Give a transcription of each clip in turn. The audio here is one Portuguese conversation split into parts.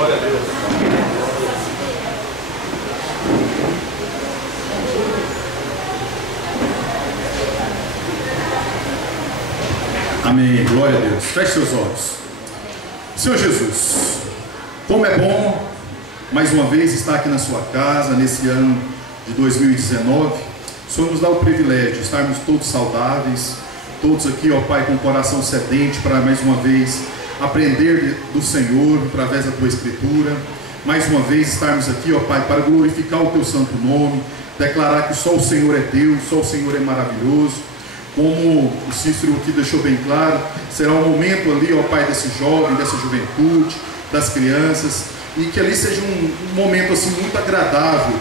Glória a Deus. Amém. Glória a Deus. Feche seus olhos. Senhor Jesus, como é bom mais uma vez estar aqui na sua casa nesse ano de 2019. O Senhor nos dá o privilégio de estarmos todos saudáveis, todos aqui, ó Pai, com o coração sedente para mais uma vez aprender do Senhor através da Tua Escritura. Mais uma vez estarmos aqui, ó Pai, para glorificar o Teu santo nome, declarar que só o Senhor é Deus, só o Senhor é maravilhoso. Como o Cícero aqui deixou bem claro, será um momento ali, ó Pai, desse jovem, dessa juventude, das crianças, e que ali seja um momento assim muito agradável,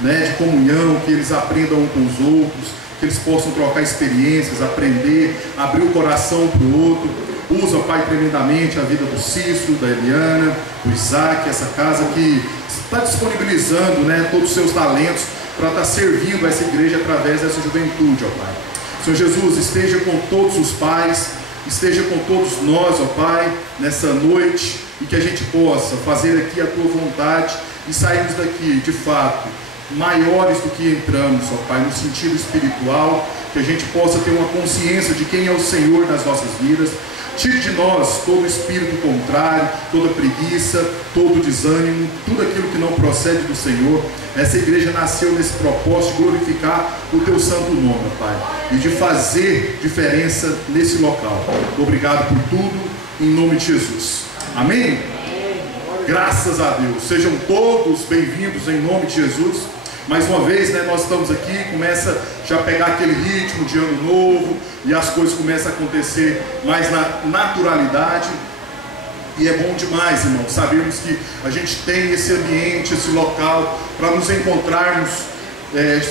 né, de comunhão, que eles aprendam uns com os outros, que eles possam trocar experiências, aprender, abrir o coração para o outro. Usa, Pai, tremendamente a vida do Cícero, da Eliana, do Isaac, essa casa que está disponibilizando, né, todos os seus talentos para estar servindo essa igreja através dessa juventude, ó Pai. Senhor Jesus, esteja com todos os pais, esteja com todos nós, ó Pai, nessa noite, e que a gente possa fazer aqui a Tua vontade e sairmos daqui, de fato, maiores do que entramos, ó Pai, no sentido espiritual, que a gente possa ter uma consciência de quem é o Senhor nas nossas vidas. Tire de nós todo espírito contrário, toda preguiça, todo desânimo, tudo aquilo que não procede do Senhor. Essa igreja nasceu nesse propósito de glorificar o Teu santo nome, Pai, e de fazer diferença nesse local. Obrigado por tudo, em nome de Jesus. Amém? Graças a Deus. Sejam todos bem-vindos em nome de Jesus. Mais uma vez, né, nós estamos aqui, começa já a pegar aquele ritmo de ano novo, e as coisas começam a acontecer mais na naturalidade, e é bom demais, irmão, sabemos que a gente tem esse ambiente, esse local, para nos encontrarmos,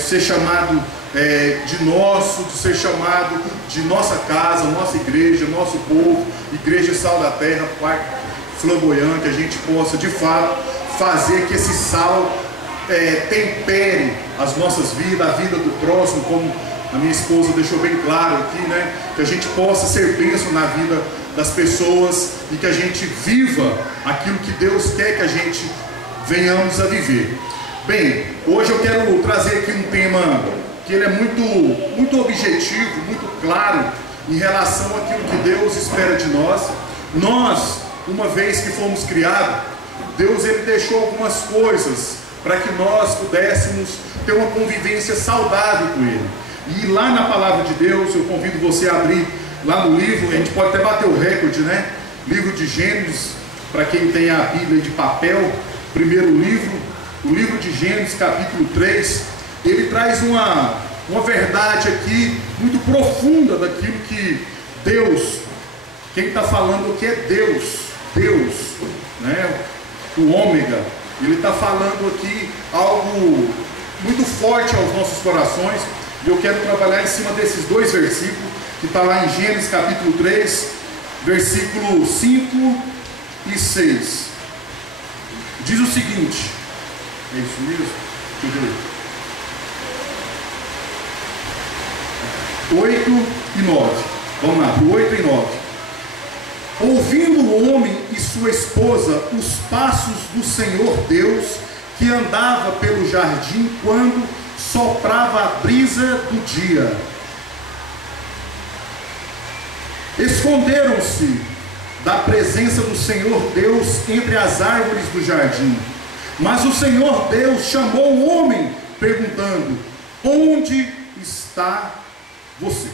ser chamado de nosso, de ser chamado de nossa casa, nossa igreja, nosso povo, igreja Sal da Terra, Pai flamboyante, a gente possa de fato fazer que esse sal tempere as nossas vidas, a vida do próximo, como a minha esposa deixou bem claro aqui, né? Que a gente possa ser bênção na vida das pessoas e que a gente viva aquilo que Deus quer que a gente venhamos a viver. Bem, hoje eu quero trazer aqui um tema que ele é muito objetivo, muito claro em relação àquilo que Deus espera de nós. Nós, uma vez que fomos criados, Deus ele deixou algumas coisas para que nós pudéssemos ter uma convivência saudável com Ele. E lá na palavra de Deus, eu convido você a abrir lá no livro, a gente pode até bater o recorde, né? Livro de Gênesis, para quem tem a Bíblia de papel, primeiro livro, o livro de Gênesis, capítulo 3, ele traz uma verdade aqui muito profunda daquilo que Deus, quem está falando aqui é Deus, né? O ômega. Ele está falando aqui algo muito forte aos nossos corações, e eu quero trabalhar em cima desses dois versículos, que está lá em Gênesis capítulo 3, versículos 5 e 6. Diz o seguinte, é isso mesmo? Deixa eu ver. 8 e 9, vamos lá, 8 e 9. Ouvindo o homem e sua esposa os passos do Senhor Deus, que andava pelo jardim quando soprava a brisa do dia, esconderam-se da presença do Senhor Deus entre as árvores do jardim. Mas o Senhor Deus chamou o homem, perguntando: onde está você?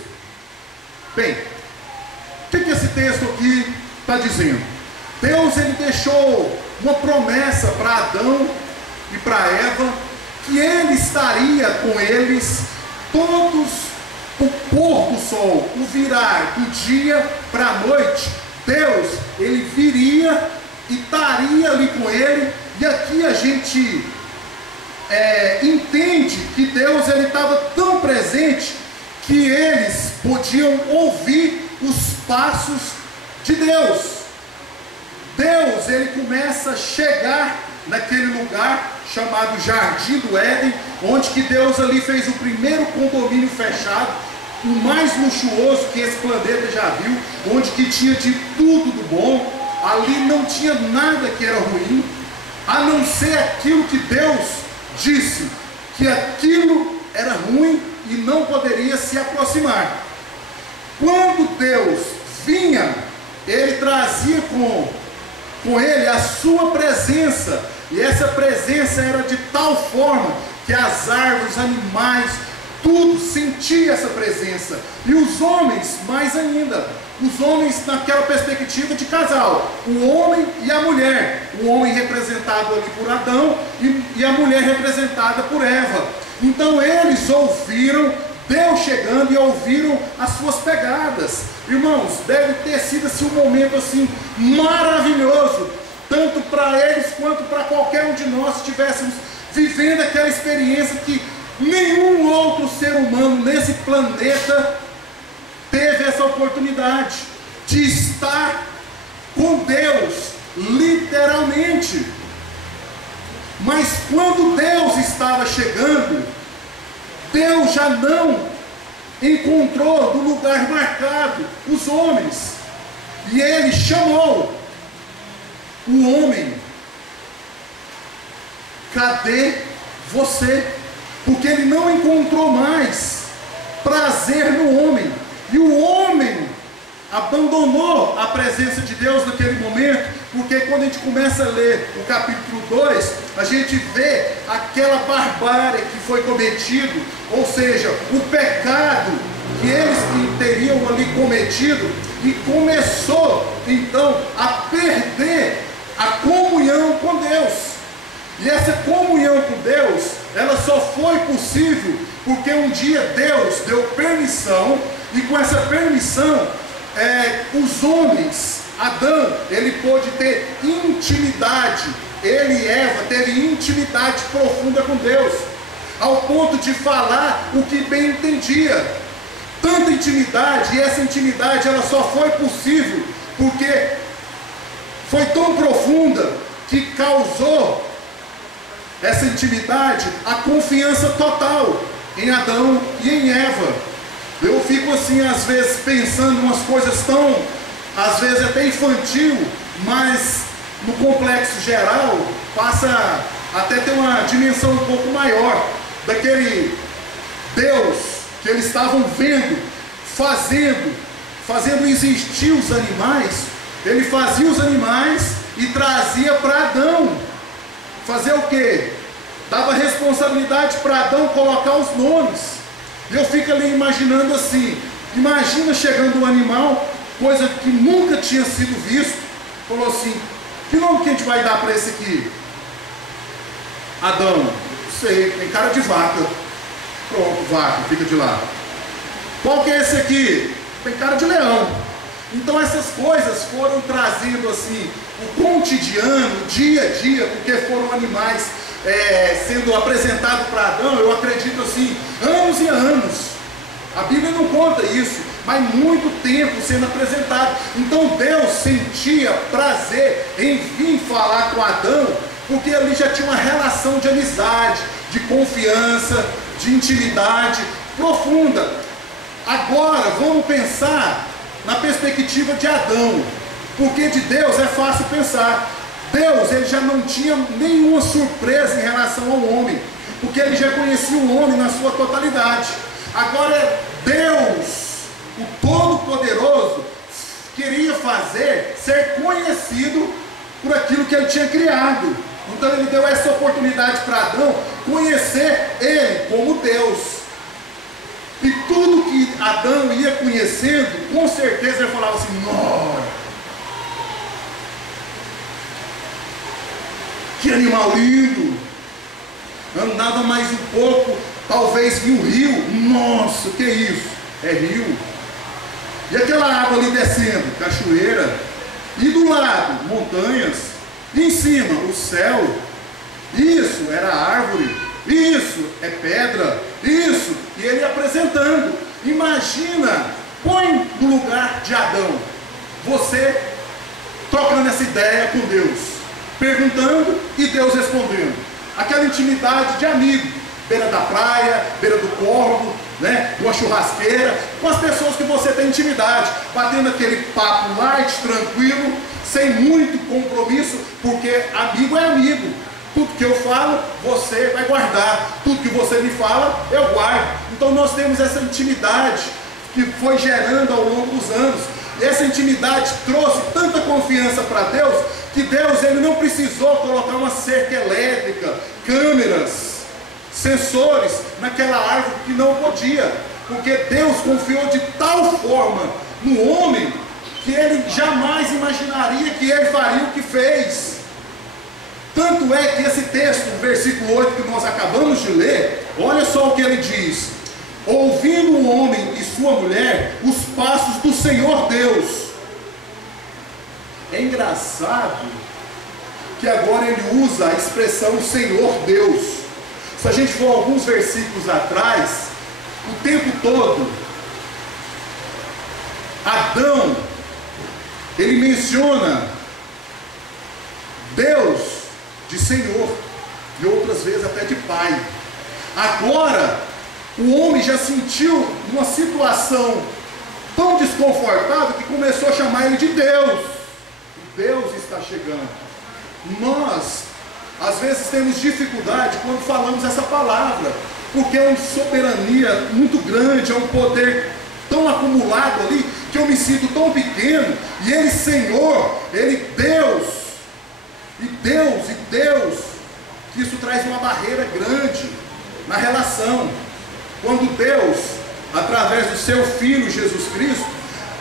Bem, o que esse texto aqui está dizendo? Deus ele deixou uma promessa para Adão e para Eva, que Ele estaria com eles todos, o pôr do sol, o virar do dia para a noite. Deus ele viria e estaria ali com ele. E aqui a gente entende que Deus ele estava tão presente que eles podiam ouvir os passos de Deus. Deus ele começa a chegar naquele lugar chamado Jardim do Éden, onde que Deus ali fez o primeiro condomínio fechado, o mais luxuoso que esse planeta já viu, onde que tinha de tudo do bom. Ali não tinha nada que era ruim, a não ser aquilo que Deus disse, que aquilo era ruim e não poderia se aproximar. Quando Deus vinha, Ele trazia com Ele a sua presença, e essa presença era de tal forma que as árvores, os animais, tudo sentia essa presença, e os homens mais ainda. Os homens naquela perspectiva de casal, o homem e a mulher, o homem representado ali por Adão e a mulher representada por Eva. Então eles ouviram Deus chegando e ouviram as suas pegadas. Irmãos, deve ter sido assim, um momento assim maravilhoso, tanto para eles quanto para qualquer um de nós, se estivéssemos vivendo aquela experiência que nenhum outro ser humano nesse planeta teve essa oportunidade de estar com Deus, literalmente. Mas quando Deus estava chegando, Deus já não encontrou no lugar marcado os homens, e Ele chamou o homem: cadê você? Porque Ele não encontrou mais prazer no homem. E o homem abandonou a presença de Deus naquele momento, porque quando a gente começa a ler o capítulo 2, a gente vê aquela barbárie que foi cometido, ou seja, o pecado que eles teriam ali cometido, e começou então a perder a comunhão com Deus. E essa comunhão com Deus, ela só foi possível porque um dia Deus deu permissão, e com essa permissão, os homens, Adão, ele pôde ter intimidade, ele e Eva teve intimidade profunda com Deus, ao ponto de falar o que bem entendia. Tanta intimidade, e essa intimidade ela só foi possível porque foi tão profunda que causou essa intimidade a confiança total em Adão e em Eva. Eu fico assim às vezes pensando umas coisas tão, às vezes até infantil, mas no complexo geral passa até ter uma dimensão um pouco maior daquele Deus que eles estavam vendo, fazendo existir os animais. Ele fazia os animais e trazia para Adão fazer o quê? Dava responsabilidade para Adão colocar os nomes. E eu fico ali imaginando assim, imagina chegando um animal, coisa que nunca tinha sido visto, falou assim: que nome que a gente vai dar para esse aqui? Adão: não sei, tem cara de vaca. Pronto, vaca, fica de lá. Qual que é esse aqui? Tem cara de leão. Então essas coisas foram trazendo assim o cotidiano, o dia a dia, porque foram animais sendo apresentados para Adão, eu acredito assim, anos e anos. A Bíblia não conta isso, mas muito tempo sendo apresentado. Então Deus sentia prazer em vir falar com Adão, porque ali já tinha uma relação de amizade, de confiança, de intimidade profunda. Agora vamos pensar na perspectiva de Adão, porque de Deus é fácil pensar. Deus, ele já não tinha nenhuma surpresa em relação ao homem, porque ele já conhecia o homem na sua totalidade. Agora Deus, o Todo-Poderoso, queria ser conhecido por aquilo que ele tinha criado. Então ele deu essa oportunidade para Adão conhecer ele como Deus. E tudo que Adão ia conhecendo, com certeza ele falava assim: nossa, que animal lindo! Andava mais um pouco, talvez vi um rio. Nossa, que isso? É rio. E aquela água ali descendo, cachoeira. E do lado, montanhas. E em cima, o céu. Isso era árvore. Isso é pedra. Isso. E ele apresentando. Imagina, põe no lugar de Adão, você trocando essa ideia com Deus, perguntando e Deus respondendo. Aquela intimidade de amigo, beira da praia, beira do córrego, né, uma churrasqueira, com as pessoas que você tem intimidade, batendo aquele papo light, tranquilo, sem muito compromisso, porque amigo é amigo. Tudo que eu falo, você vai guardar. Tudo que você me fala, eu guardo. Então nós temos essa intimidade que foi gerando ao longo dos anos. E essa intimidade trouxe tanta confiança para Deus, que Deus ele não precisou colocar uma cerca elétrica, câmeras, sensores naquela árvore que não podia. Porque Deus confiou de tal forma no homem, que ele jamais imaginaria que ele faria o que fez. Tanto é que esse texto, no versículo 8 que nós acabamos de ler, olha só o que ele diz: ouvindo o homem e sua mulher os passos do Senhor Deus. É engraçado que agora ele usa a expressão Senhor Deus. Se a gente for alguns versículos atrás, o tempo todo, Adão, ele menciona Deus de Senhor, e outras vezes até de Pai. Agora, o homem já sentiu uma situação tão desconfortável que começou a chamar ele de Deus. Deus está chegando. Nós, às vezes, temos dificuldade quando falamos essa palavra, porque é uma soberania muito grande, é um poder tão acumulado ali, que eu me sinto tão pequeno, e ele Senhor, ele Deus, que isso traz uma barreira grande na relação. Quando Deus, através do seu Filho Jesus Cristo,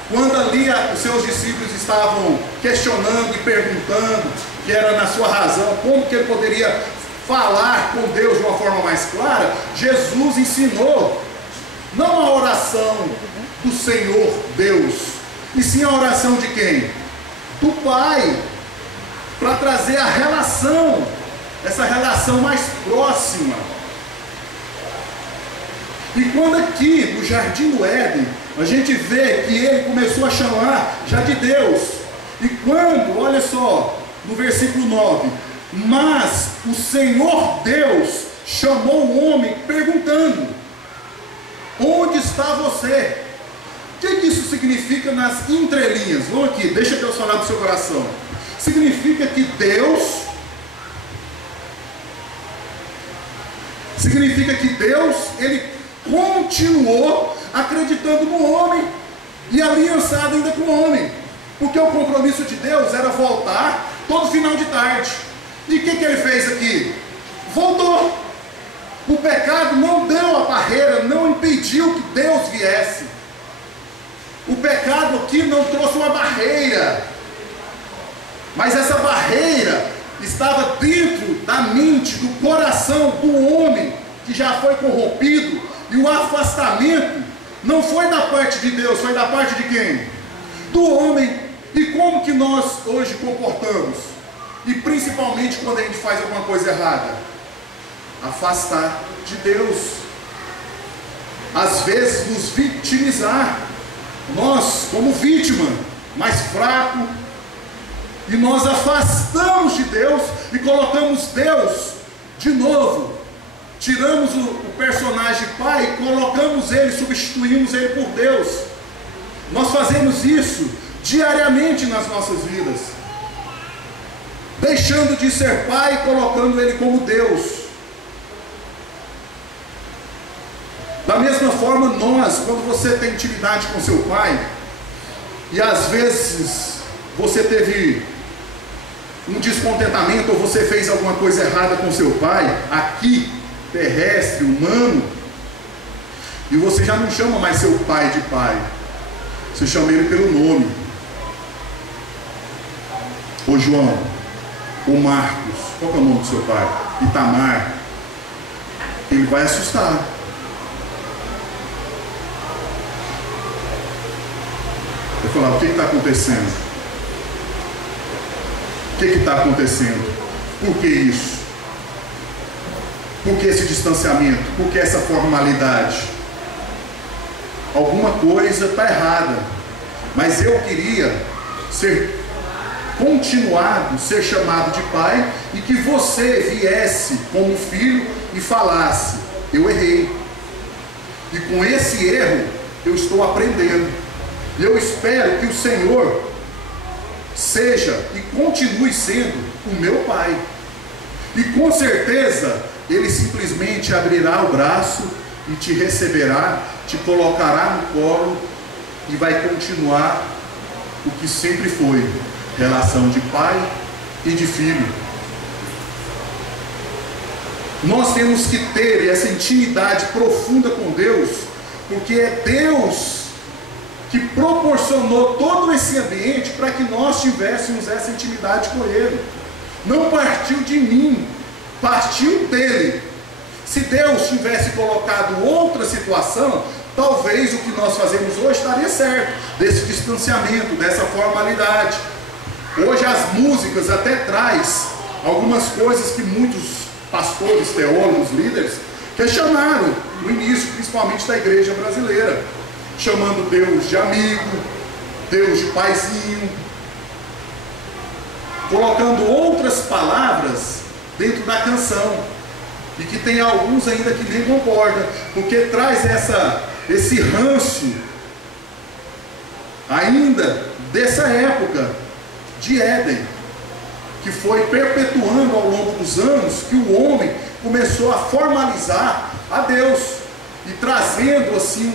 quando ali os seus discípulos estavam questionando e perguntando, que era na sua razão, como que ele poderia falar com Deus de uma forma mais clara, Jesus ensinou, não a oração do Senhor Deus, e sim a oração de quem? Do Pai, para trazer a relação, essa relação mais próxima. E quando aqui no Jardim do Éden, a gente vê que ele começou a chamar já de Deus. E quando, olha só, no versículo 9, mas o Senhor Deus chamou o homem perguntando: onde está você? O que isso significa nas entrelinhas? Vamos aqui, deixa Deus falar do seu coração. Significa que Deus, ele continuou acreditando no homem e aliançado ainda com o homem, porque o compromisso de Deus era voltar todo final de tarde. E o que ele fez aqui? Voltou. O pecado não deu a barreira, não impediu que Deus viesse. O pecado aqui não trouxe uma barreira, mas essa barreira estava dentro da mente, do coração do homem que já foi corrompido. E o afastamento não foi da parte de Deus, foi da parte de quem? Do homem. E como que nós hoje comportamos? E principalmente quando a gente faz alguma coisa errada? Afastar de Deus. Às vezes nos vitimizar. Nós, como vítima, mais fraco, e nós afastamos de Deus e colocamos Deus de novo. Tiramos o personagem pai e colocamos ele, substituímos ele por Deus. Nós fazemos isso diariamente nas nossas vidas, deixando de ser pai e colocando ele como Deus. Da mesma forma, nós, quando você tem intimidade com seu pai, e às vezes você teve um descontentamento, ou você fez alguma coisa errada com seu pai, aqui, terrestre, humano, e você já não chama mais seu pai de pai, você chama ele pelo nome. Ô João, ô Marcos, qual é o nome do seu pai? Itamar. Ele vai assustar. Eu falar, o que está acontecendo? O que está acontecendo? Por que isso? Por que esse distanciamento? Por que essa formalidade? Alguma coisa está errada. Mas eu queria ser continuado, ser chamado de pai, e que você viesse como filho e falasse: eu errei. E com esse erro eu estou aprendendo. E eu espero que o Senhor seja e continue sendo o meu pai. E com certeza Ele simplesmente abrirá o braço e te receberá, te colocará no colo e vai continuar o que sempre foi, relação de pai e de filho. Nós temos que ter essa intimidade profunda com Deus, porque é Deus que proporcionou todo esse ambiente para que nós tivéssemos essa intimidade com Ele. Não partiu de mim, partiu dele. Se Deus tivesse colocado outra situação, talvez o que nós fazemos hoje estaria certo, desse distanciamento, dessa formalidade. Hoje as músicas até traz algumas coisas que muitos pastores, teólogos, líderes questionaram no início, principalmente da igreja brasileira, chamando Deus de amigo, Deus de paizinho, colocando outras palavras dentro da canção, e que tem alguns ainda que nem concordam, porque traz esse ranço ainda dessa época de Éden, que foi perpetuando ao longo dos anos, que o homem começou a formalizar a Deus, e trazendo assim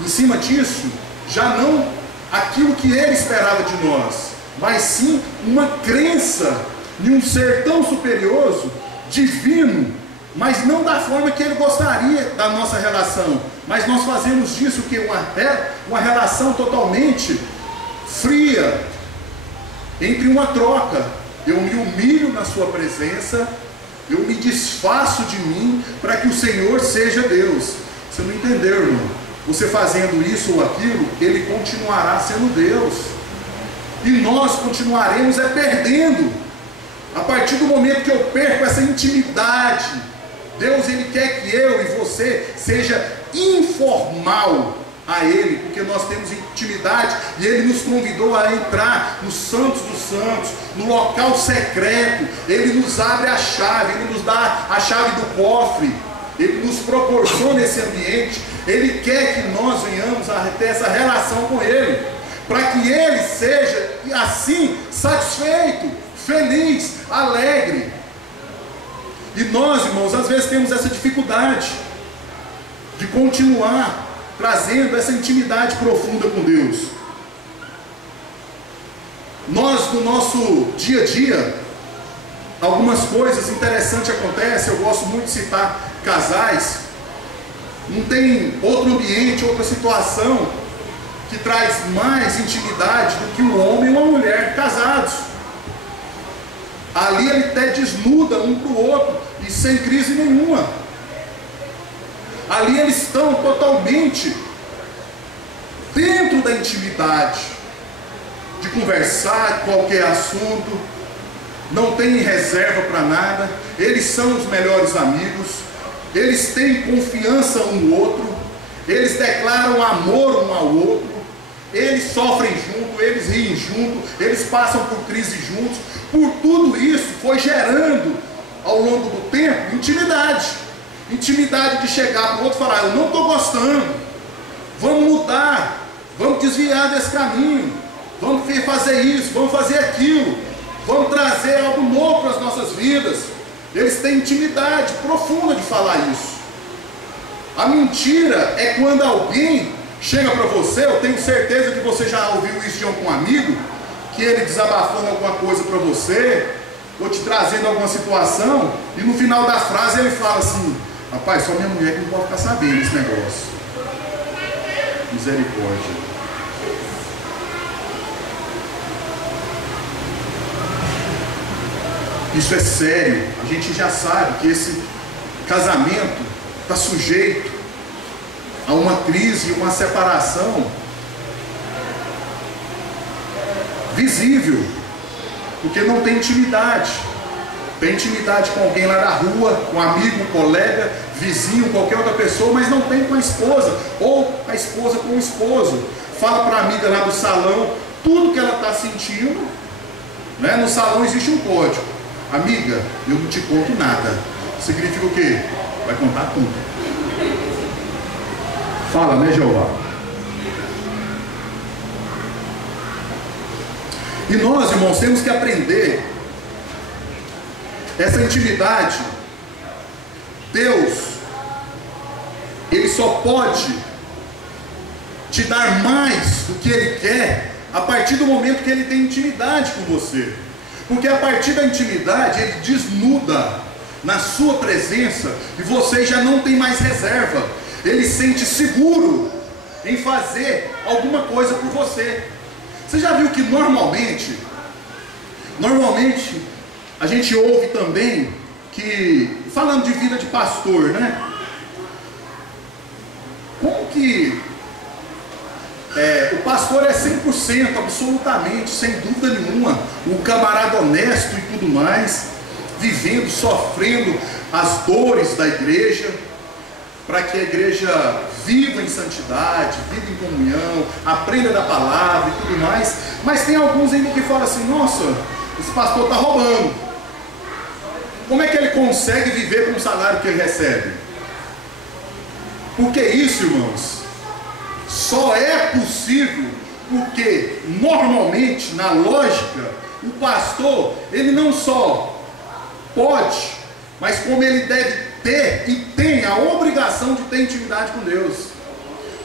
em cima disso, já não aquilo que ele esperava de nós, mas sim uma crença em um ser tão superior, divino, mas não da forma que ele gostaria da nossa relação. Mas nós fazemos disso que uma relação totalmente fria, entre uma troca. Eu me humilho na sua presença, eu me desfaço de mim para que o Senhor seja Deus. Você não entendeu, irmão? Você fazendo isso ou aquilo, Ele continuará sendo Deus, e nós continuaremos perdendo. A partir do momento que eu perco essa intimidade, Deus Ele quer que eu e você seja informal a Ele, porque nós temos intimidade, e Ele nos convidou a entrar nos santos dos santos, no local secreto. Ele nos abre a chave, Ele nos dá a chave do cofre, Ele nos proporciona esse ambiente. Ele quer que nós venhamos a ter essa relação com Ele, para que Ele seja assim satisfeito, feliz, alegre. E nós, irmãos, às vezes temos essa dificuldade de continuar trazendo essa intimidade profunda com Deus. Nós, no nosso dia a dia, algumas coisas interessantes acontecem. Eu gosto muito de citar casais. Não tem outro ambiente, outra situação que traz mais intimidade do que um homem e uma mulher casados. Ali ele até desnuda um para o outro e sem crise nenhuma. Ali eles estão totalmente dentro da intimidade, de conversar de qualquer assunto, não tem reserva para nada. Eles são os melhores amigos, eles têm confiança um no outro, eles declaram amor um ao outro, eles sofrem junto, eles riem junto, eles passam por crise juntos. Por tudo isso foi gerando ao longo do tempo intimidade de chegar para o outro e falar: eu não estou gostando, vamos mudar, vamos desviar desse caminho, vamos fazer isso, vamos fazer aquilo, vamos trazer algo novo para as nossas vidas. Eles têm intimidade profunda de falar isso. A mentira é quando alguém chega para você, eu tenho certeza que você já ouviu isso de algum amigo, que ele desabafando alguma coisa para você, ou te trazendo alguma situação, e no final da frase ele fala assim: rapaz, só minha mulher que não pode ficar sabendo esse negócio. Misericórdia. Isso é sério. A gente já sabe que esse casamento está sujeito a uma crise, uma separação visível, porque não tem intimidade. Tem intimidade com alguém lá na rua, com um amigo, um colega, vizinho, qualquer outra pessoa, mas não tem com a esposa, ou a esposa com o esposo. Fala para a amiga lá do salão tudo que ela está sentindo, né? No salão existe um código: amiga, eu não te conto nada. Significa o quê? Vai contar tudo. Fala, né, Jeová? E nós, irmãos, temos que aprender essa intimidade. Deus, Ele só pode te dar mais do que Ele quer a partir do momento que Ele tem intimidade com você. Porque a partir da intimidade, Ele desnuda na sua presença e você já não tem mais reserva. Ele sente seguro em fazer alguma coisa por você. Você já viu que normalmente a gente ouve também que, falando de vida de pastor, né? Como que o pastor é 100%, absolutamente, sem dúvida nenhuma, um camarada honesto e tudo mais, vivendo, sofrendo as dores da igreja, para que a igreja viva em santidade, viva em comunhão, aprenda da palavra e tudo mais. Mas tem alguns ainda que falam assim: nossa, esse pastor está roubando. Como é que ele consegue viver com o salário que ele recebe? Porque isso, irmãos, só é possível porque normalmente, na lógica, o pastor, ele não só pode, mas como ele deve ter e tem a obrigação de ter intimidade com Deus.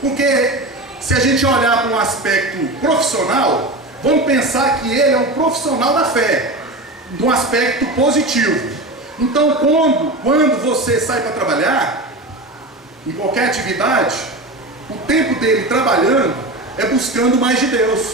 Porque se a gente olhar para um aspecto profissional, vamos pensar que ele é um profissional da fé, num aspecto positivo. Então quando você sai para trabalhar, em qualquer atividade, o tempo dele trabalhando é buscando mais de Deus,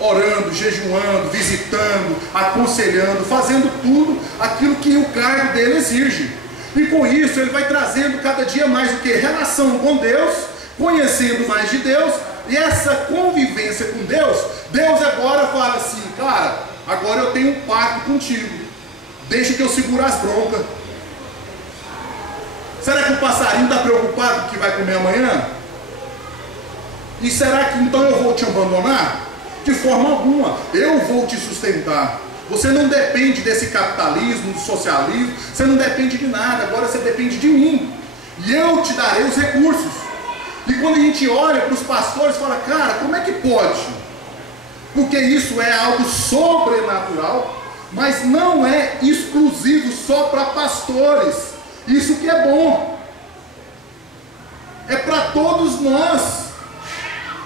orando, jejuando, visitando, aconselhando, fazendo tudo aquilo que o cargo dele exige. E com isso ele vai trazendo cada dia mais o que? Relação com Deus, conhecendo mais de Deus. E essa convivência com Deus, Deus agora fala assim: cara, agora eu tenho um pacto contigo, deixa que eu seguro as broncas. Será que o passarinho está preocupado com o que vai comer amanhã? E será que então eu vou te abandonar? De forma alguma, eu vou te sustentar. Você não depende desse capitalismo, do socialismo, você não depende de nada, agora você depende de mim. E eu te darei os recursos. E quando a gente olha para os pastores, fala: cara, como é que pode? Porque isso é algo sobrenatural, mas não é exclusivo só para pastores. Isso que é bom. É para todos nós.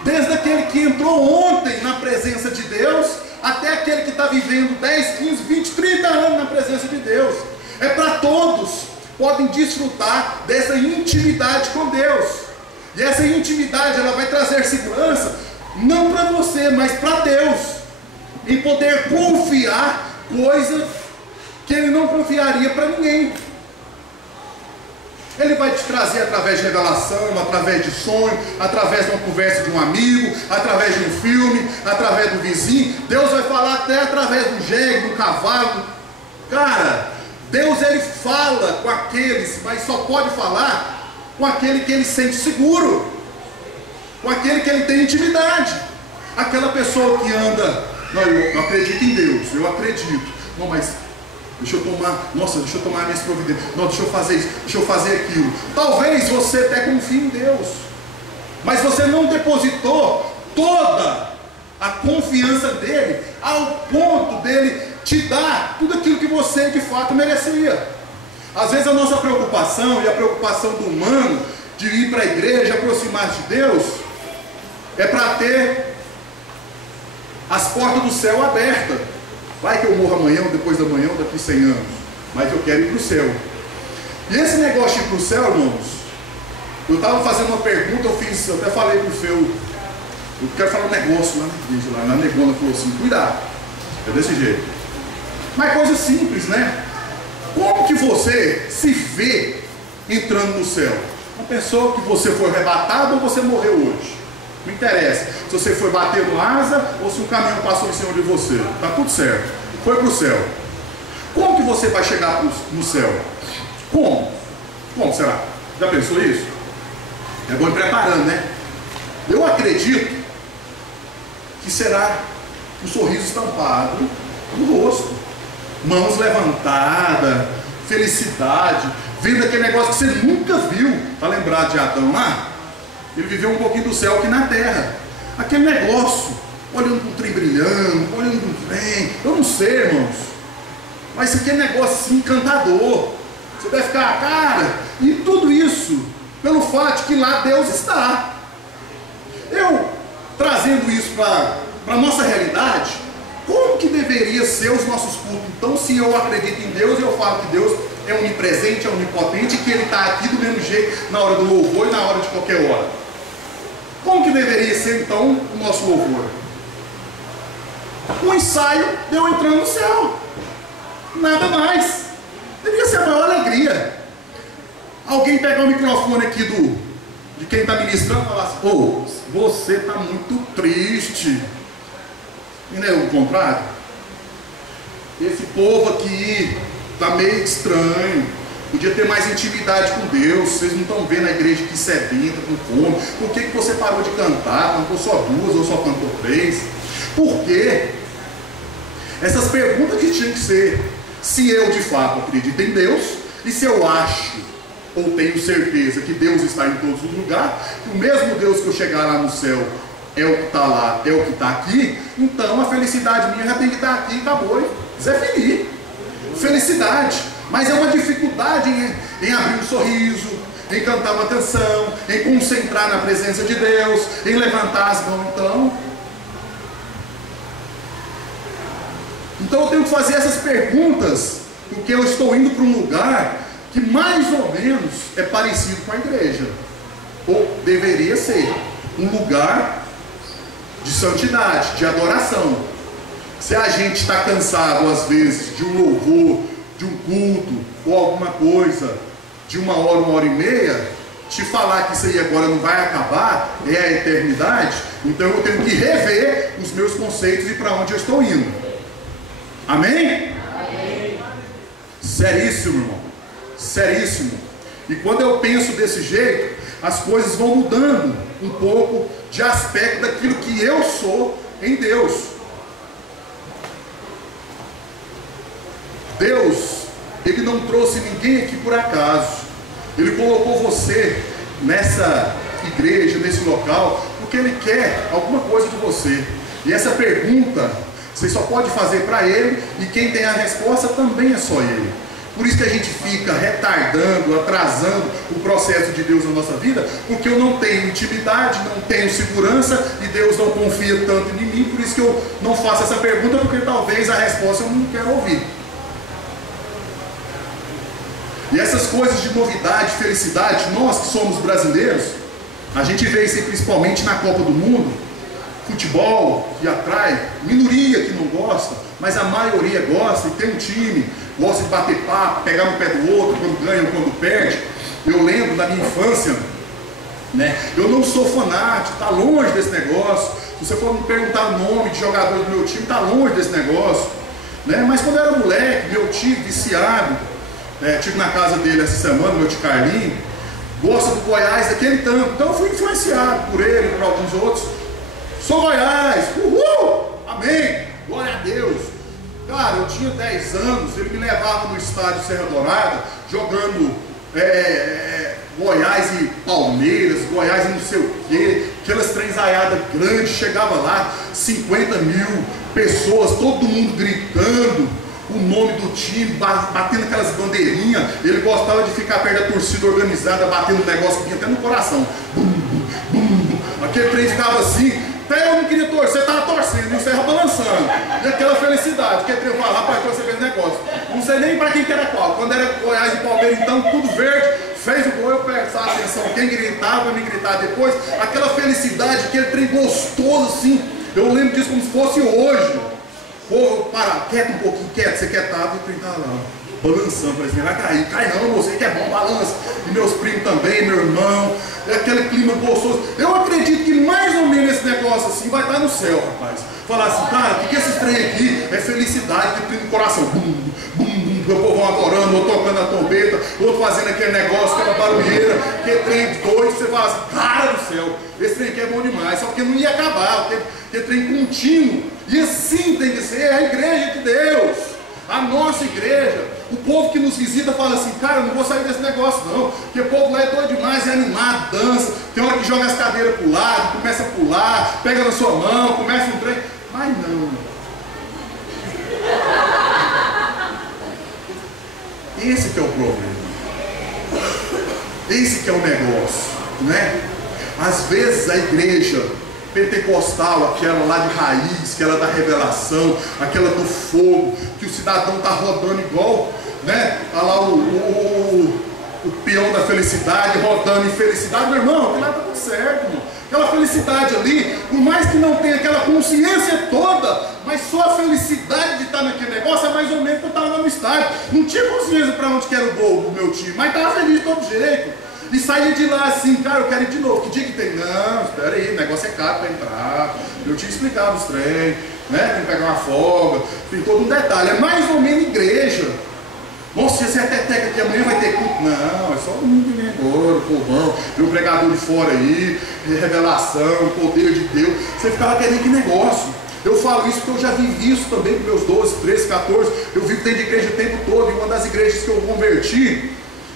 Desde aquele que entrou ontem na presença de Deus, até aquele que está vivendo 10, 15, 20, 30 anos na presença de Deus. É para todos. Podem desfrutar dessa intimidade com Deus. E essa intimidade, ela vai trazer segurança, não para você, mas para Deus. Em poder confiar coisas que Ele não confiaria para ninguém. Ele vai te trazer através de revelação, através de sonho, através de uma conversa de um amigo, através de um filme, através do vizinho. Deus vai falar até através do jegue, do cavalo. Cara, Deus, Ele fala com aqueles, mas só pode falar com aquele que Ele sente seguro, com aquele que Ele tem intimidade. Aquela pessoa que anda: não, eu acredito em Deus, eu acredito. Não, mas deixa eu tomar minhas providências. Não, deixa eu fazer isso, deixa eu fazer aquilo. Talvez você até confie em Deus, mas você não depositou toda a confiança dele ao ponto dele te dar tudo aquilo que você de fato merecia. Às vezes a nossa preocupação e a preocupação do humano de ir para a igreja, aproximar-se de Deus, é para ter as portas do céu abertas. Vai que eu morro amanhã, ou depois da manhã, ou daqui 100 anos, mas eu quero ir para o céu. E esse negócio de ir para o céu, irmãos, eu estava fazendo uma pergunta, eu até falei para o Feu, eu quero falar um negócio lá na igreja, lá na negona, falou assim: cuidado, é desse jeito. Mas coisa simples, né? Como que você se vê entrando no céu? Uma pessoa que você foi arrebatado ou você morreu hoje? Não interessa se você foi bater no asa ou se um caminhão passou em cima de você. Está tudo certo. Foi para o céu. Como que você vai chegar no céu? Como? Como será? Já pensou isso? É bom ir preparando, né? Eu acredito que será um sorriso estampado no rosto, mãos levantadas, felicidade, vendo aquele negócio que você nunca viu. Está lembrado de Adão lá? Ele viveu um pouquinho do céu aqui na terra. Aquele negócio olhando para um trem brilhando, olhando para um trem, eu não sei, irmãos, mas isso aqui é negócio assim, encantador. Você deve ficar, cara, e tudo isso pelo fato de que lá Deus está. Eu, trazendo isso para a nossa realidade, como que deveria ser os nossos cultos? Então, se eu acredito em Deus, eu falo que Deus é onipresente, é onipotente, que Ele está aqui do mesmo jeito na hora do louvor e na hora de qualquer hora. Como que deveria ser então o nosso louvor? Um ensaio de eu entrando no céu, nada mais. Deveria ser a maior alegria. Alguém pegar o microfone aqui de quem está ministrando e falar assim: ô, você está muito triste. E não é o contrário? Esse povo aqui está meio estranho. Podia ter mais intimidade com Deus. Vocês não estão vendo a igreja que sedenta, com fome. Por que você parou de cantar? Cantou só 2 ou só cantou 3? Por quê? Essas perguntas que tinham que ser: se eu de fato acredito em Deus, e se eu acho ou tenho certeza que Deus está em todos os lugares, que o mesmo Deus que eu chegar lá no céu é o que está lá, é o que está aqui, então a felicidade minha já tem que estar aqui, acabou, Zé Felipe. Felicidade, mas é uma dificuldade em abrir um sorriso, em cantar uma canção, em concentrar na presença de Deus, em levantar as mãos. Então eu tenho que fazer essas perguntas, porque eu estou indo para um lugar que mais ou menos é parecido com a igreja, ou deveria ser um lugar de santidade, de adoração. Se a gente está cansado às vezes de um louvor, de um culto ou alguma coisa de 1 hora, 1h30, te falar que isso aí agora não vai acabar, é a eternidade, então eu tenho que rever os meus conceitos e para onde eu estou indo. Amém? Amém. Seríssimo, irmão, seríssimo. E quando eu penso desse jeito, as coisas vão mudando um pouco de aspecto daquilo que eu sou em Deus. Deus, Ele não trouxe ninguém aqui por acaso. Ele colocou você nessa igreja, nesse local, porque Ele quer alguma coisa de você. E essa pergunta você só pode fazer para Ele, e quem tem a resposta também é só Ele. Por isso que a gente fica retardando, atrasando o processo de Deus na nossa vida, porque eu não tenho intimidade, não tenho segurança, e Deus não confia tanto em mim. Por isso que eu não faço essa pergunta, porque talvez a resposta eu não quero ouvir. E essas coisas de novidade, felicidade, nós que somos brasileiros, a gente vê isso principalmente na Copa do Mundo. Futebol que atrai, minoria que não gosta, mas a maioria gosta, e tem um time, gosta de bater papo, pegar no pé do outro, quando ganha ou quando perde. Eu lembro da minha infância, né? Eu não sou fanático, está longe desse negócio. Se você for me perguntar o nome de jogador do meu time, está longe desse negócio, né? Mas quando eu era moleque, meu tio viciado, estive na casa dele essa semana, meu tio Carlinho, gosta do Goiás daquele tanto, então eu fui influenciado por ele, por alguns outros. Sou Goiás, uhul, amém, glória a Deus. Cara, eu tinha 10 anos, ele me levava no estádio Serra Dourada, jogando Goiás e Palmeiras, Goiás e não sei o que, aquelas trenzaiadas grandes, chegava lá, 50 mil pessoas, todo mundo gritando o nome do time, batendo aquelas bandeirinhas. Ele gostava de ficar perto da torcida organizada, batendo um negócio que vinha até no coração, bum, bum, bum, bum. Aquele trem ficava assim. Até eu não queria torcer, estava torcendo, e o Serra balançando. E aquela felicidade, que eu falar para torcer aquele negócio. Não sei nem para quem que era qual. Quando era Goiás e Palmeiras, então, tudo verde, fez o gol, eu prestava atenção. Quem gritava, me gritar depois. Aquela felicidade, aquele trem gostoso assim. Eu lembro disso como se fosse hoje. Pô, para, quieta um pouquinho, quieto, você quietava e o trem estava lá, balançando, parecia, vai cair, cai não, você que é bom, balança. E meus primos também, meu irmão, aquele clima gostoso. Eu acredito que mais ou menos esse negócio assim vai estar no céu, rapaz. Falar assim, cara, o que esse trem aqui é felicidade, que tem no coração, bum, bum, bum, o povo adorando, ou tocando a trombeta, ou fazendo aquele negócio, aquela barulheira, aquele trem doido, você fala assim, cara do céu, esse trem aqui é bom demais, só que não ia acabar, aquele trem contínuo. E assim tem que ser a igreja de Deus. A nossa igreja O povo que nos visita fala assim, cara, eu não vou sair desse negócio não, porque o povo lá é doido demais, é animado, dança, tem hora que joga as cadeiras pro lado, começa a pular, pega na sua mão, começa um trem, mas não. Esse que é o problema. Esse que é o negócio, né? Às vezes a igreja pentecostal, aquela lá de raiz, aquela da revelação, aquela do fogo, que o cidadão está rodando igual, né? Olha lá o peão da felicidade rodando em felicidade, meu irmão, aquilo lá está tudo certo, irmão. Aquela felicidade ali, por mais que não tenha aquela consciência toda, mas só a felicidade de estar naquele negócio é mais ou menos que eu estava lá no estádio. Não tinha consciência para onde que era o gol do meu time, mas estava feliz de todo jeito. E saía de lá assim, cara, eu quero ir de novo. Que dia que tem? Não, espera aí, o negócio é caro para entrar. Eu tinha explicado os trem, né? Tem que pegar uma folga, tem todo um detalhe. É mais ou menos igreja. Nossa, você até teca que amanhã vai ter culto. Não, é só o mundo que vem agora, o povão, o pregador de fora aí, revelação, poder de Deus. Você ficava querendo que negócio. Eu falo isso porque eu já vivi isso também com meus 12, 13, 14. Eu vivo dentro de igreja o tempo todo. E uma das igrejas que eu converti,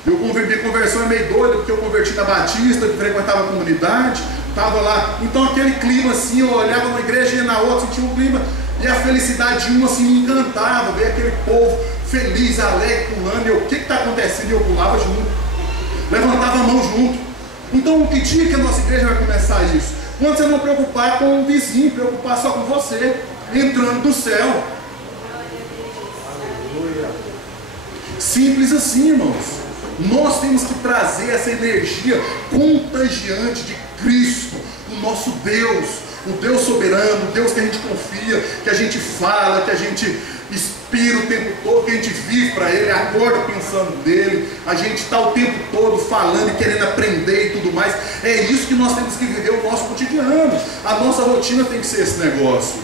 minha conversão é meio doida, porque eu converti na Batista, frequentava a comunidade, estava lá. Então aquele clima assim, eu olhava uma igreja e ia na outra, sentia um clima. E a felicidade de uma assim me encantava, ver aquele povo feliz, alegre, pulando. E eu, o que está acontecendo? E eu pulava junto, levantava a mão junto. Então que dia que a nossa igreja vai começar isso? Quando você não preocupar com o vizinho, preocupar só com você, entrando do céu. Simples assim, irmãos. Nós temos que trazer essa energia contagiante de Cristo, o nosso Deus, o Deus soberano, o Deus que a gente confia, que a gente fala, que a gente inspira o tempo todo, que a gente vive para Ele, acorda pensando nele, a gente está o tempo todo falando e querendo aprender e tudo mais. É isso que nós temos que viver o nosso cotidiano. A nossa rotina tem que ser esse negócio.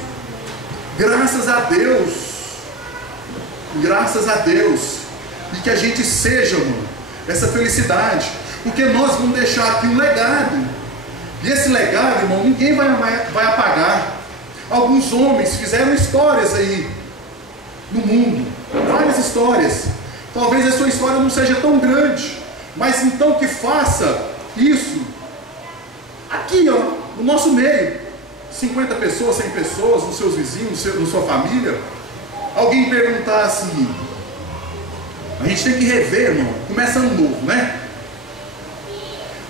Graças a Deus, e que a gente seja, mano, essa felicidade, porque nós vamos deixar aqui um legado, e esse legado, irmão, ninguém vai apagar. Alguns homens fizeram histórias aí no mundo, várias histórias. Talvez a sua história não seja tão grande, mas então que faça isso aqui, ó, no nosso meio, 50 pessoas, 100 pessoas, nos seus vizinhos, na sua família. Alguém perguntar assim, a gente tem que rever, irmão, começa ano novo, né?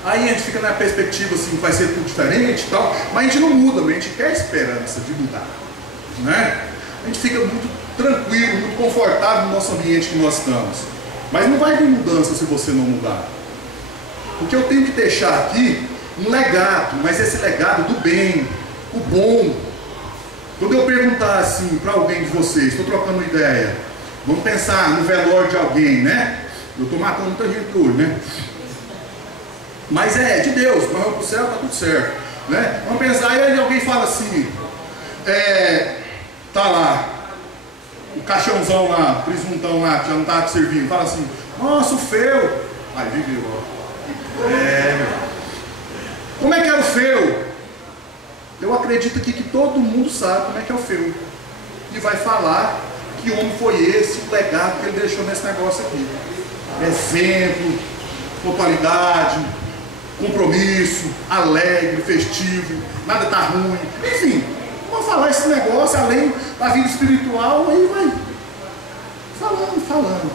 Aí a gente fica na perspectiva assim, vai ser tudo diferente e tal, mas a gente não muda, mas a gente quer esperança de mudar, né? A gente fica muito tranquilo, muito confortável no nosso ambiente que nós estamos, mas não vai ter mudança se você não mudar. Porque eu tenho que deixar aqui um legado, mas esse legado do bem, o bom. Quando eu perguntar assim para alguém de vocês, estou trocando ideia, vamos pensar no velório de alguém, né? Eu estou matando muita gente hoje, né? Mas é de Deus, nós vamos para o céu, está tudo certo, né? Vamos pensar, aí alguém fala assim, tá lá, o caixãozão lá, o presuntão lá, que já não está servindo, fala assim, nossa, o Feu, aí viveu, ó. Como é que era o Feu? Eu acredito aqui que todo mundo sabe como é que é o Feu, e vai falar que homem foi esse, o legado que ele deixou nesse negócio aqui. Exemplo, totalidade, compromisso, alegre, festivo, nada tá ruim, enfim, vamos falar esse negócio além da vida espiritual, aí vai falando.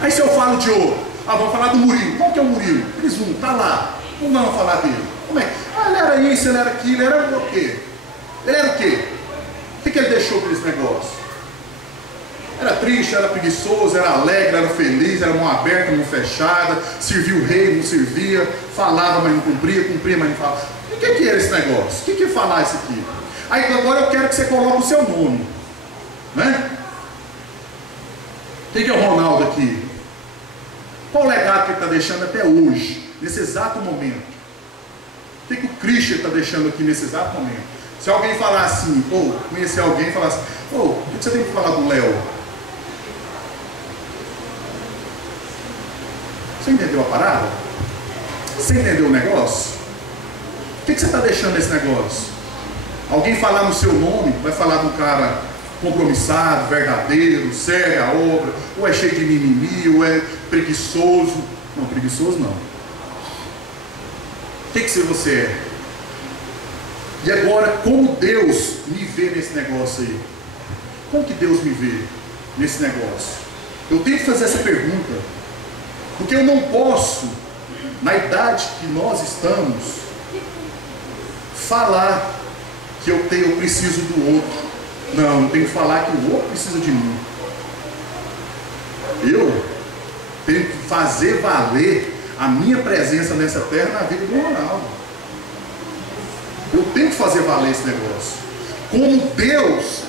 Aí se eu falo de outro, vamos falar do Murilo. Qual que é o Murilo? Presumo, tá lá, não vamos falar dele. Como é? Ele era isso, ele era aquilo, ele era o quê? Ele era o quê? O que ele deixou por esse negócio? Era triste, era preguiçoso, era alegre, era feliz, era mão aberta, mão fechada, servia o rei, não servia, falava, mas não cumpria, cumpria, mas não falava. O que era esse negócio? O que é falar isso aqui? Aí agora eu quero que você coloque o seu nome, né? Quem que é o Ronaldo aqui? Qual o legado que ele está deixando até hoje, nesse exato momento? O que o Christian está deixando aqui nesse exato momento? Se alguém falar assim, ou conhecer alguém e falar assim, o que você tem que falar do Léo? Você entendeu a parada? Você entendeu o negócio? O que você está deixando nesse negócio? Alguém falar no seu nome, vai falar do cara compromissado, verdadeiro, segue a obra, ou é cheio de mimimi, ou é preguiçoso. Não, preguiçoso não. O que você é? E agora, como Deus me vê nesse negócio aí? Como que Deus me vê nesse negócio? Eu tenho que fazer essa pergunta, porque eu não posso, na idade que nós estamos, falar que eu preciso do outro. Não, eu tenho que falar que o outro precisa de mim. Eu tenho que fazer valer a minha presença nessa terra na vida do Ronaldo. Eu tenho que fazer valer esse negócio. Como Deus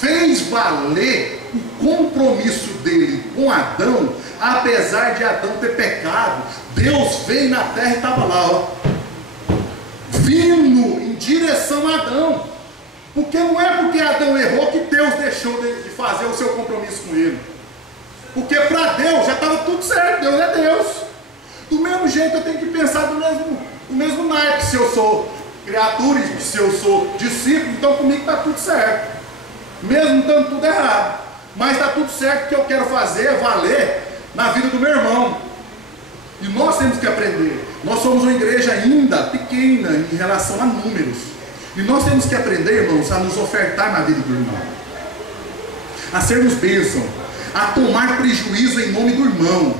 fez valer o compromisso dele com Adão, apesar de Adão ter pecado, Deus veio na terra e estava lá, ó, vindo em direção a Adão. Porque não é porque Adão errou que Deus deixou de fazer o seu compromisso com ele. Porque para Deus já estava tudo certo, Deus é Deus. Do mesmo jeito eu tenho que pensar do mesmo naipe. Se eu sou criatura e se eu sou discípulo, então comigo está tudo certo. Mesmo estando tudo errado. Mas está tudo certo, o que eu quero fazer é valer na vida do meu irmão. E nós temos que aprender. Nós somos uma igreja ainda pequena em relação a números. E nós temos que aprender, irmãos, a nos ofertar na vida do irmão. A sermos bênção. A tomar prejuízo em nome do irmão.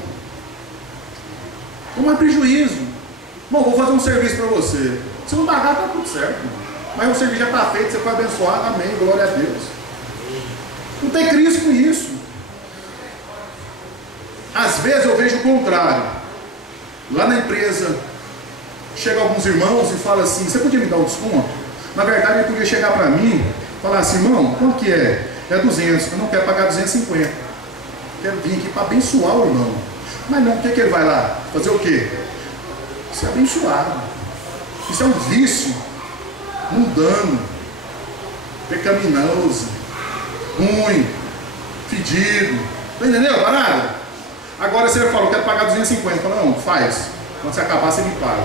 Tomar prejuízo. Irmão, vou fazer um serviço para você. Se não pagar, está tudo certo. Irmão. Mas o serviço já está feito, você foi abençoado. Amém, glória a Deus. Não tem crise com isso. Às vezes eu vejo o contrário. Lá na empresa, chega alguns irmãos e fala assim: você podia me dar um desconto? Na verdade, ele podia chegar para mim e falar assim: irmão, quanto que é? É 200, eu não quero pagar 250. Quero vir aqui para abençoar o irmão. Mas não, o que ele vai lá? Fazer o quê? Isso é abençoado. Isso é um vício mundano, pecaminoso, ruim, fedido. Tá entendendo, parada? Agora você fala: eu quero pagar 250. Fala: não, faz. Quando você acabar, você me paga.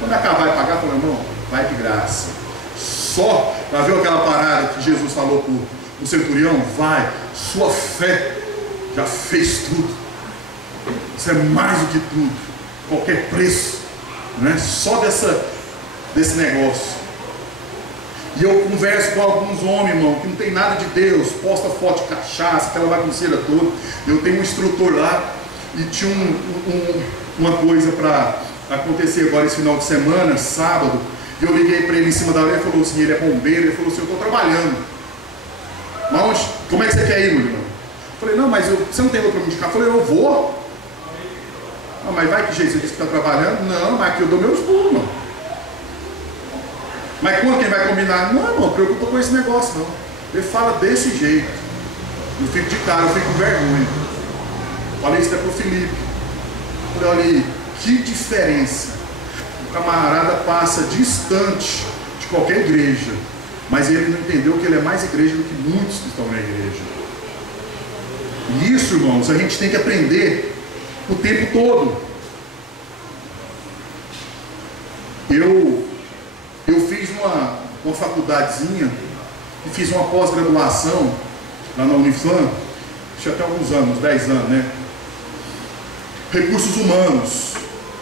Quando acabar e pagar, fala: irmão, vai de graça. Só para ver aquela parada que Jesus falou para o centurião: vai, sua fé já fez tudo. Isso é mais do que tudo. Qualquer preço, né? Só desse negócio. E eu converso com alguns homens, irmão, que não tem nada de Deus, posta foto de cachaça, aquela bagunceira toda. Eu tenho um instrutor lá e tinha uma coisa para acontecer agora esse final de semana, sábado. E eu liguei para ele em cima da hora e falou assim: ele é bombeiro. Ele falou assim: eu estou trabalhando. Mas como é que você quer ir, meu irmão? Eu falei: não, mas você não tem outro para me indicar? Eu falei: eu vou. Não, mas vai que jeito? Você disse que está trabalhando? Não, mas aqui eu dou meus pulos, mano. Mas quando quem vai combinar? Não, irmão, não preocupa com esse negócio, não. Ele fala desse jeito. Eu fico de cara, eu fico com vergonha. Falei isso até para o Felipe. Falei: olha aí, que diferença. O camarada passa distante de qualquer igreja, mas ele não entendeu que ele é mais igreja do que muitos que estão na igreja. E isso, irmãos, a gente tem que aprender o tempo todo. Eu fiz uma faculdadezinha e fiz uma pós-graduação lá na Unifam, tinha até alguns anos, 10 anos, né? Recursos humanos.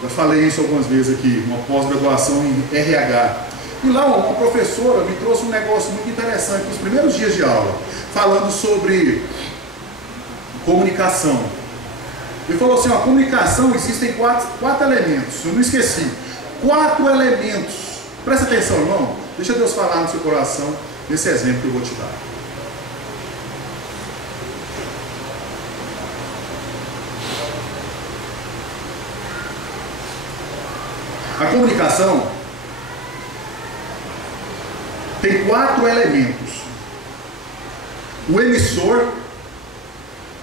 Já falei isso algumas vezes aqui, uma pós-graduação em RH. E lá uma professora me trouxe um negócio muito interessante nos primeiros dias de aula, falando sobre comunicação. Ele falou assim: a comunicação existem quatro elementos. Eu não esqueci. 4 elementos. Presta atenção, irmão. Deixa Deus falar no seu coração nesse exemplo que eu vou te dar. A comunicação tem 4 elementos. O emissor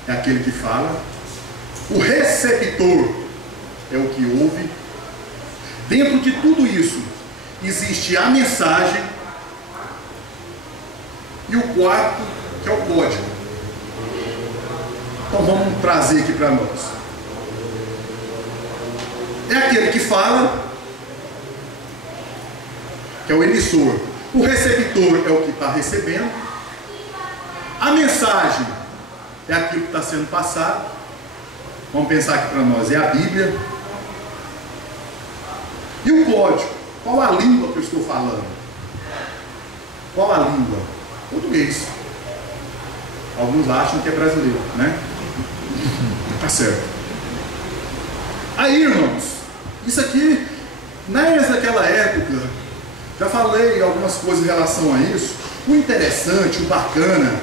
é aquele que fala. O receptor é o que ouve. Dentro de tudo isso existe a mensagem. E o quarto, que é o código. Então vamos trazer aqui para nós. É aquele que fala, que é o emissor. O receptor é o que está recebendo. A mensagem é aquilo que está sendo passado. Vamos pensar aqui para nós, é a Bíblia. E o código? Qual a língua que eu estou falando? Qual a língua? Português. Alguns acham que é brasileiro, né? Tá certo. Aí, irmãos, isso aqui, desde aquela época, já falei algumas coisas em relação a isso. O interessante, o bacana,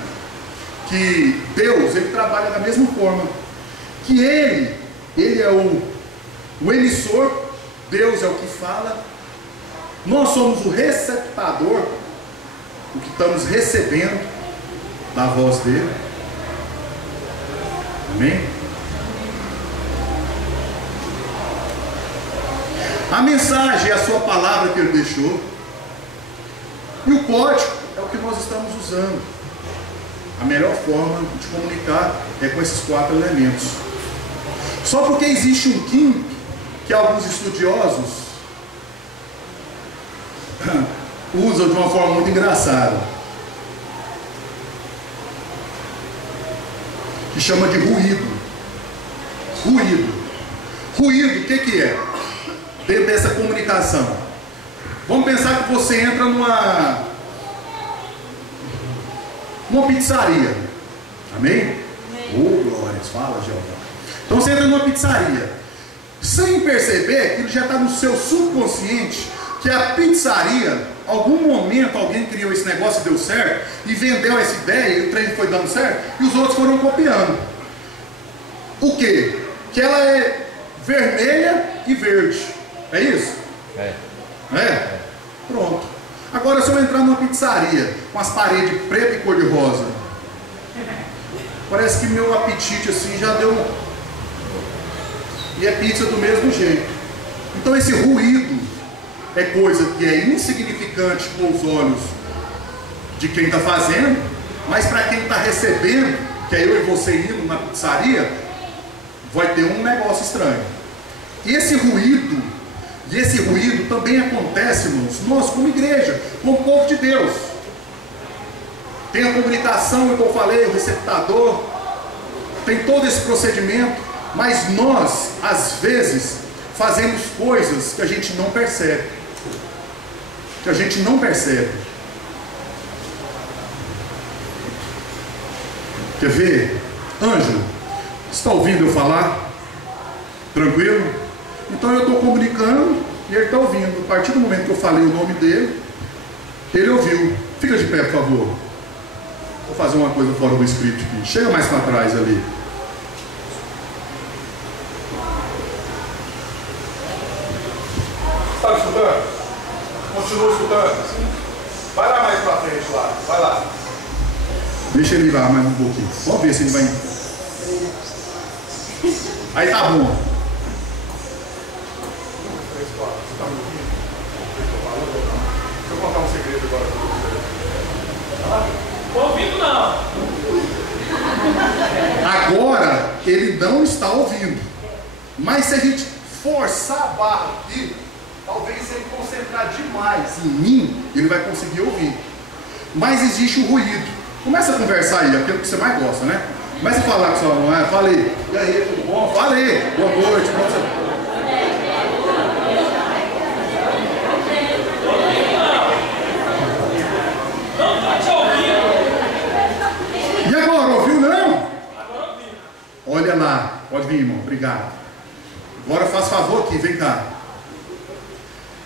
que Deus, Ele trabalha da mesma forma. Que Ele é o emissor, Deus é o que fala, nós somos o receptador, o que estamos recebendo da voz dele. Amém? A mensagem é a sua palavra que ele deixou, e o código é o que nós estamos usando. A melhor forma de comunicar é com esses 4 elementos. Só porque existe um quinto que alguns estudiosos usam de uma forma muito engraçada, que chama de ruído. Ruído, o que é? Dentro dessa comunicação, vamos pensar que você entra numa pizzaria. Amém? Oh, glórias, fala, Jeová. Então você entra numa pizzaria, sem perceber, aquilo já está no seu subconsciente, que a pizzaria, algum momento alguém criou esse negócio e deu certo, e vendeu essa ideia, e o trem foi dando certo, e os outros foram copiando. O quê? Que ela é vermelha e verde. É isso? É? Pronto. Agora, se eu entrar numa pizzaria com as paredes preta e cor-de-rosa, parece que meu apetite assim já deu. E é pizza do mesmo jeito. Então esse ruído é coisa que é insignificante com os olhos de quem está fazendo, mas para quem está recebendo, que é eu e você indo na pizzaria, vai ter um negócio estranho. E esse ruído também acontece, irmãos, nós como igreja, como povo de Deus. Tem a comunicação, como eu falei, o receptador, tem todo esse procedimento, mas nós, às vezes, fazemos coisas que a gente não percebe. Quer ver? Ângelo, está ouvindo eu falar? Tranquilo? Então eu estou comunicando e ele está ouvindo. A partir do momento que eu falei o nome dele, ele ouviu. Fica de pé, por favor. Vou fazer uma coisa fora do script aqui. Chega mais para trás ali. Está escutando? Continua escutando? Vai lá mais para frente lá. Vai lá. Deixa ele ir lá mais um pouquinho. Vamos ver se ele vai. Aí tá bom. Você tá me ouvindo? Deixa eu contar um segredo agora para você. Estou ouvindo não. Agora ele não está ouvindo. Mas se a gente forçar a barra aqui, talvez se ele concentrar demais em mim, ele vai conseguir ouvir. Mas existe o ruído. Começa a conversar aí, aquilo que você mais gosta, né? Começa a falar com sua mãe, falei, e aí, tudo bom? Falei, boa noite, bom dia. E agora, ouviu não? Olha lá, pode vir, irmão, obrigado. Agora faz favor aqui, vem cá.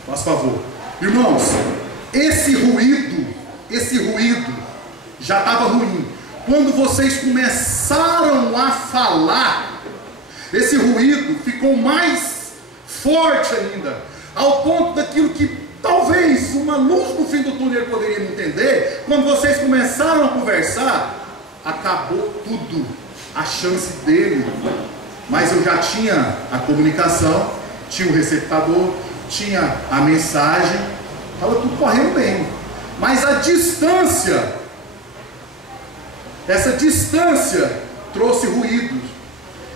Faz favor. Irmãos, esse ruído já estava ruim. Quando vocês começaram a falar, esse ruído ficou mais forte ainda, ao ponto daquilo que talvez uma luz no fim do túnel poderia entender. Quando vocês começaram a conversar, acabou tudo, a chance dele. Mas eu já tinha a comunicação, tinha o receptador, tinha a mensagem, estava tudo correndo bem. Mas a distância, essa distância trouxe ruídos.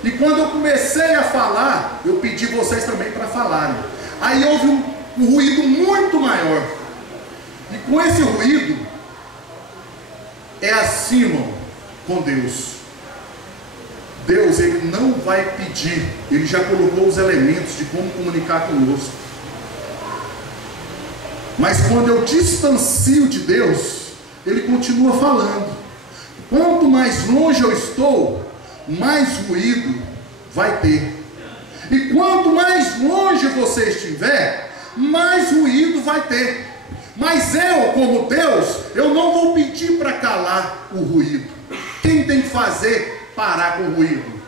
E quando eu comecei a falar, eu pedi vocês também para falarem. Aí houve um ruído muito maior. E com esse ruído, é assim, irmão, com Deus. Deus, Ele não vai pedir, Ele já colocou os elementos de como comunicar conosco. Mas quando eu distancio de Deus, Ele continua falando. Quanto mais longe eu estou, mais ruído vai ter. E quanto mais longe você estiver, mais ruído vai ter. Mas eu, como Deus, eu não vou pedir para calar o ruído. Quem tem que fazer parar com o ruído?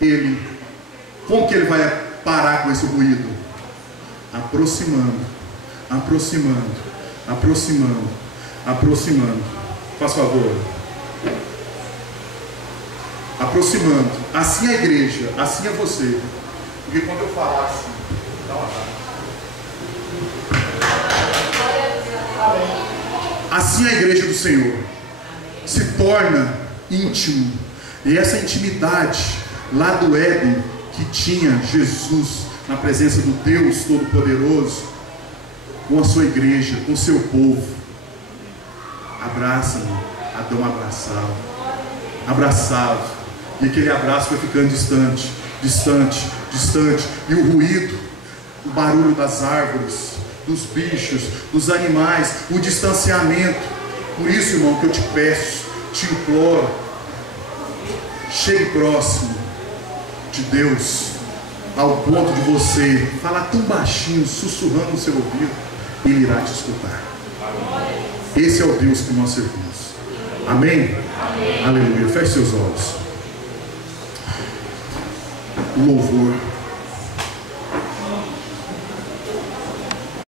Ele. Como que ele vai parar com esse ruído? Aproximando, aproximando, aproximando, aproximando. Faz favor. Aproximando. Assim é a igreja, assim é você. Porque quando eu falar assim, dá uma raiva. Assim a igreja do Senhor se torna íntimo. E essa intimidade lá do Éden, que tinha Jesus na presença do Deus Todo-Poderoso, com a sua igreja, com o seu povo. Abraça-me. Adão abraçava, abraçava, e aquele abraço foi ficando distante, distante, distante, e o ruído, o barulho das árvores, dos bichos, dos animais, o distanciamento. Por isso, irmão, que eu te peço, te imploro, chegue próximo de Deus, ao ponto de você falar tão baixinho, sussurrando no seu ouvido, Ele irá te escutar. Esse é o Deus que nós servimos. Amém? Amém. Aleluia. Feche seus olhos. O louvor